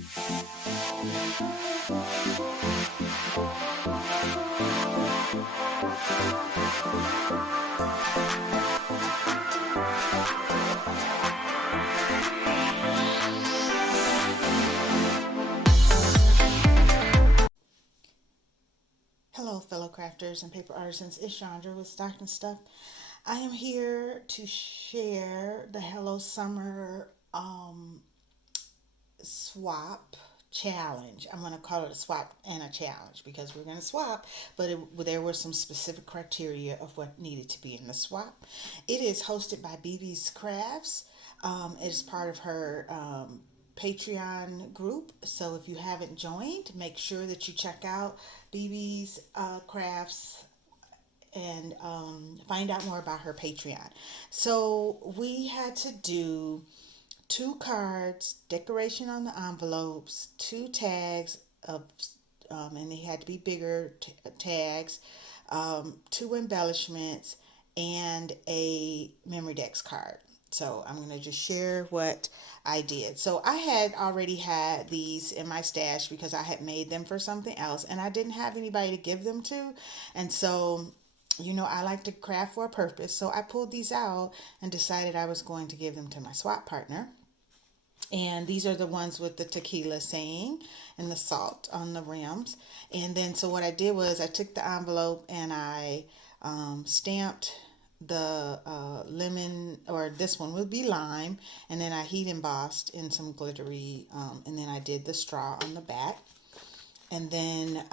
Hello, fellow crafters and paper artisans. It's Chandra with Stock and Stuff. I am here to share the Hello Summer swap challenge. I'm going to call it a swap and a challenge because we're going to swap, but there were some specific criteria of what needed to be in the swap. It is hosted by BB's Crafts. It is part of her Patreon group. So if you haven't joined, make sure that you check out BB's Crafts and find out more about her Patreon. So we had to do two cards, decoration on the envelopes, two tags of, and they had to be bigger tags, two embellishments, and a memory dex card. So I'm going to just share what I did. So I had already had these in my stash because I had made them for something else and I didn't have anybody to give them to. And so, I like to craft for a purpose. So I pulled these out and decided I was going to give them to my swap partner. And these are the ones with the tequila saying and the salt on the rims. And then, so what I did was I took the envelope and I stamped the lemon, or this one would be lime, and then I heat embossed in some glittery, and then I did the straw on the back. And then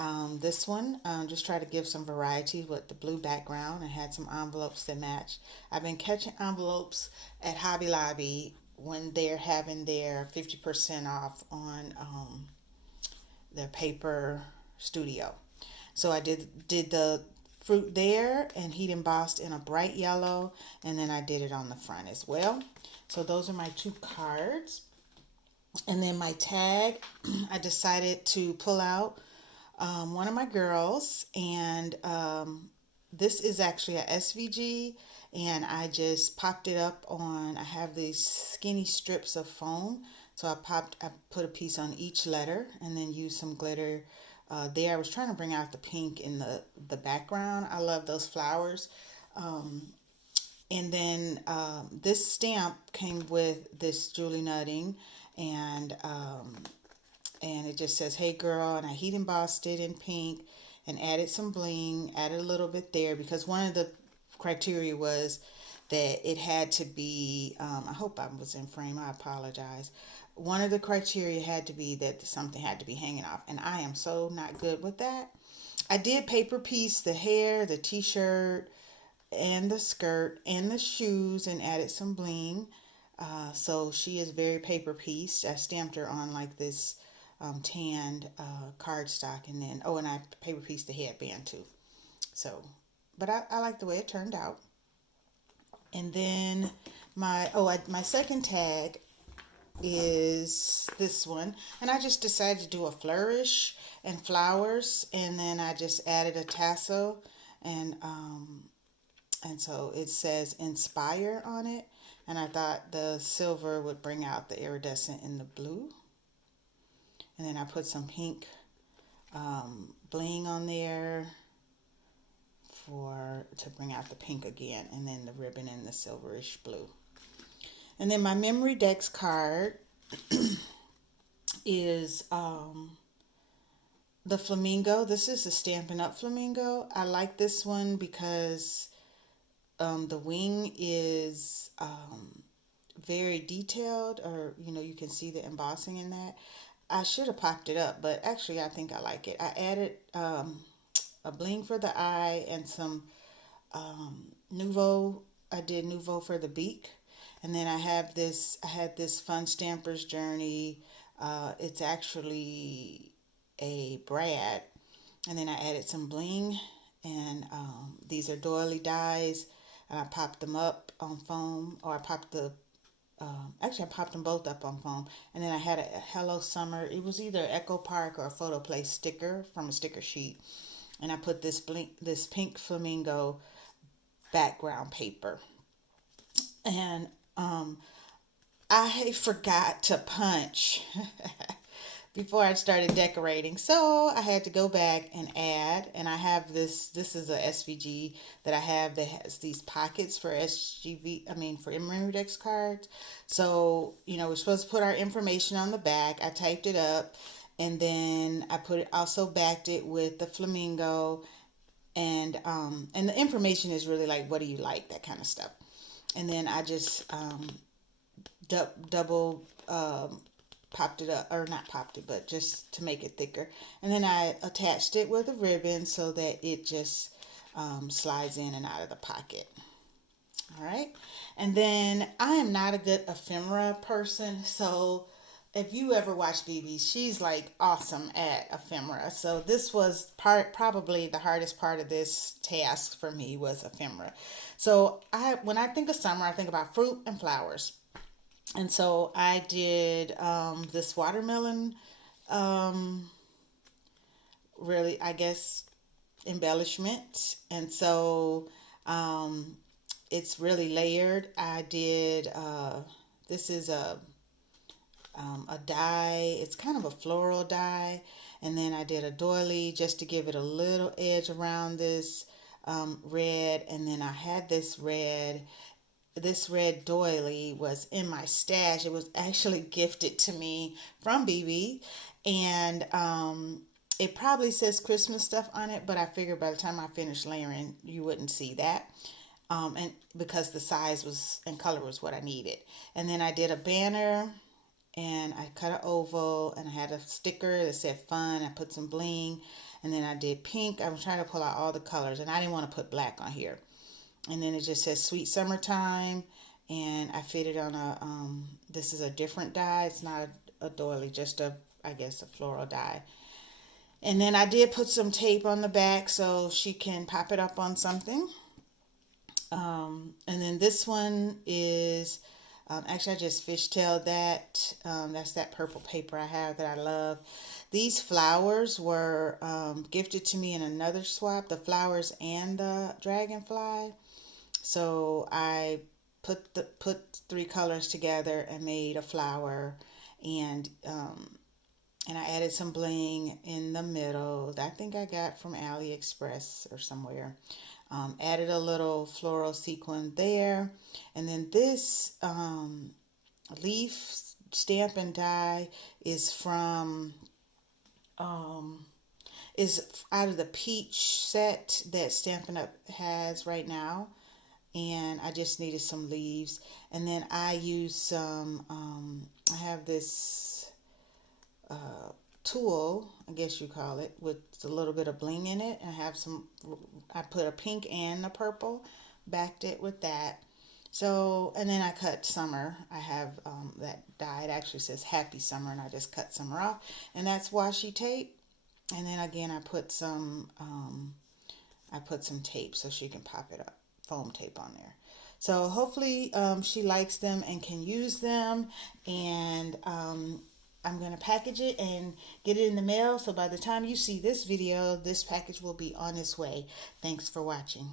this one, just try to give some variety with the blue background. I had some envelopes that match. I've been catching envelopes at Hobby Lobby when they're having their 50% off on their paper studio. So I did the fruit there and heat embossed in a bright yellow, and then I did it on the front as well. So those are my two cards. And then my tag, I decided to pull out one of my girls, and this is actually a SVG, and I just popped it up on, I have these skinny strips of foam, so I put a piece on each letter and then used some glitter there. I was trying to bring out the pink in the background. I love those flowers. And then this stamp came with this Julie Nutting, and it just says, "Hey girl," and I heat embossed it in pink and added some bling, added a little bit there because one of the criteria was that it had to be, I hope I was in frame, I apologize. One of the criteria had to be that something had to be hanging off, and I am so not good with that. I did paper piece the hair, the t-shirt, and the skirt, and the shoes, and added some bling. So she is very paper pieced. I stamped her on like this tanned cardstock, and then, and I paper pieced the headband too. So, but I like the way it turned out. And then my second tag is this one, and I just decided to do a flourish and flowers, and then I just added a tassel, and so it says inspire on it, and I thought the silver would bring out the iridescent in the blue, and then I put some pink bling on there to bring out the pink again, and then the ribbon in the silverish blue. And then my memory dex card is the flamingo. This is a Stampin' Up! Flamingo. I like this one because the wing is very detailed, or you can see the embossing in that. I should have popped it up, but actually I think I like it. I added a bling for the eye and some Nouveau. I did Nouveau for the beak. And then I had this Fun Stamper's Journey. It's actually a brad. And then I added some bling. And these are doily dies. And I popped them up on foam. Or I popped I popped them both up on foam. And then I had a Hello Summer. It was either Echo Park or a Photo Place sticker from a sticker sheet. And I put this pink flamingo background paper. And I forgot to punch before I started decorating. So I had to go back and add, and I have this is a SVG that I have that has these pockets for SGV, I mean for Memorex cards. So, we're supposed to put our information on the back. I typed it up, and then I put it, also backed it with the flamingo, and the information is really like, what do you like, that kind of stuff. And then I just double popped it up, or not popped it, but just to make it thicker. And then I attached it with a ribbon so that it just slides in and out of the pocket. All right. And then I am not a good ephemera person. So if you ever watch BB, she's like awesome at ephemera. So this was probably the hardest part of this task for me was ephemera. So when I think of summer, I think about fruit and flowers. And so I did this watermelon, um, really, I guess, embellishment. And so it's really layered. I did, this is a dye, it's kind of a floral dye. And then I did a doily just to give it a little edge around this red. And then I had this red doily was in my stash. It was actually gifted to me from BB, and it probably says Christmas stuff on it, but I figured by the time I finished layering, you wouldn't see that. And because the size was and color was what I needed. And then I did a banner, and I cut an oval, and I had a sticker that said fun. I put some bling, and then I did pink. I was trying to pull out all the colors, and I didn't want to put black on here. And then it just says sweet summertime, and I fitted on this is a different dye. It's not a doily, just I guess a floral dye. And then I did put some tape on the back so she can pop it up on something. And then this one is actually, I just fishtailed that. That's that purple paper I have that I love. These flowers were gifted to me in another swap, the flowers and the dragonfly. So I put three colors together and made a flower, and and I added some bling in the middle. I think I got from AliExpress or somewhere. Added a little floral sequin there, and then this leaf stamp and die is from is out of the peach set that Stampin' Up has right now, and I just needed some leaves. And then I use some I have this tulle, I guess you call it, with a little bit of bling in it. And I put a pink and a purple, backed it with that. So, and then I cut summer. I have that die. It actually says happy summer, and I just cut summer off. And that's washi tape. And then again, I put some tape so she can pop it up, foam tape on there. So hopefully she likes them and can use them. And I'm going to package it and get it in the mail. So by the time you see this video, this package will be on its way. Thanks for watching.